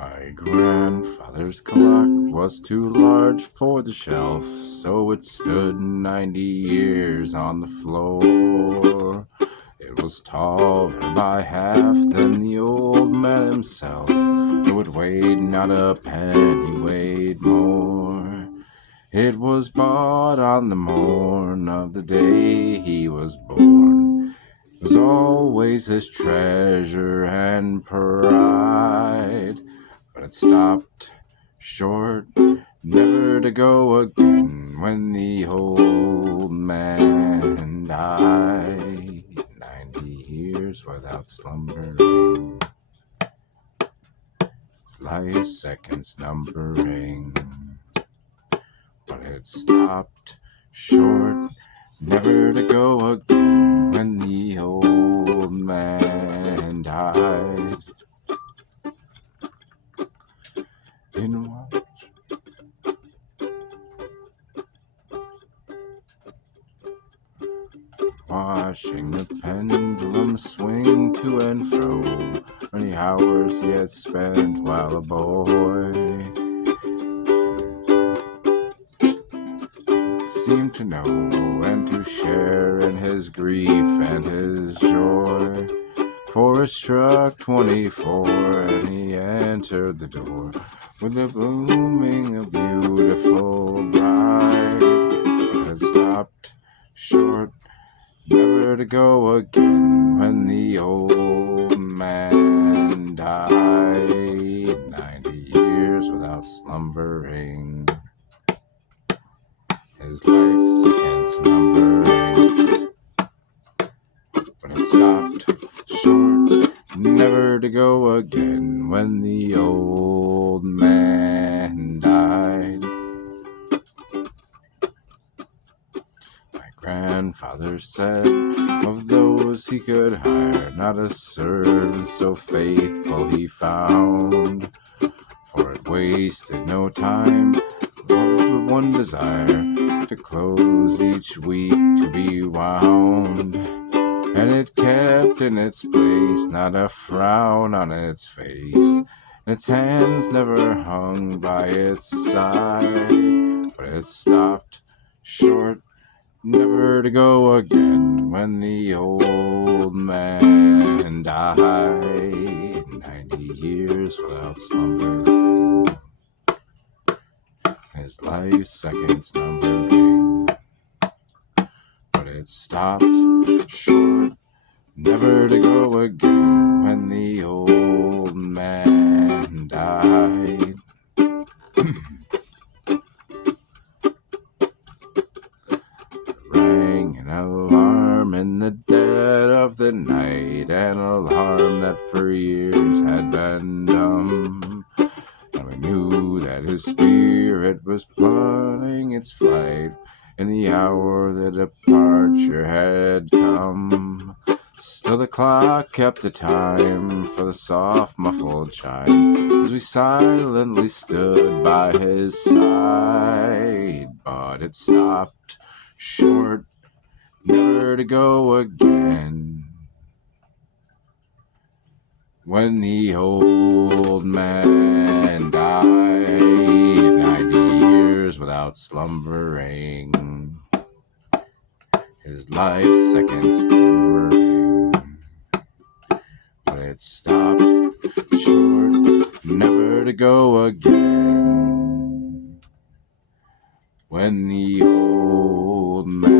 My grandfather's clock was too large for the shelf, so it stood 90 years on the floor. It was taller by half than the old man himself, though it weighed not a penny, weighed more. It was bought on the morn of the day he was born. It was always his treasure and pride, but it stopped short, never to go again when the old man died. 90 years without slumbering, life's seconds numbering, but it stopped short, never to go again when the old man died. In watching the pendulum swing to and fro, many hours he had spent while a boy, seemed to know and to share in his grief and his joy. For it struck 24 and he entered the door with the blooming a beautiful bride. But it stopped short, never to go again when the old man died. 90 years without slumbering, his life seconds numbering, but it stopped short, never to go again when the old man died. My grandfather said of those he could hire, not a servant so faithful he found, for it wasted no time, but one desire, to close each week to be wound. And it kept in its place, not a frown on its face. Its hands never hung by its side, but it stopped short, never to go again when the old man died. 90 years without slumbering, his life seconds numbering, but it stopped short, never to go again when the old man died. Rang an alarm in the dead of the night, an alarm that for years had been dumb, and we knew that his spirit was planning its flight in the hour the departure had come. Still the clock kept the time for the soft muffled chime as we silently stood by his side. But it stopped short, never to go again when the old man died. 90 years without slumbering, his life seconds numbering, but it stopped short, never to go again when the old man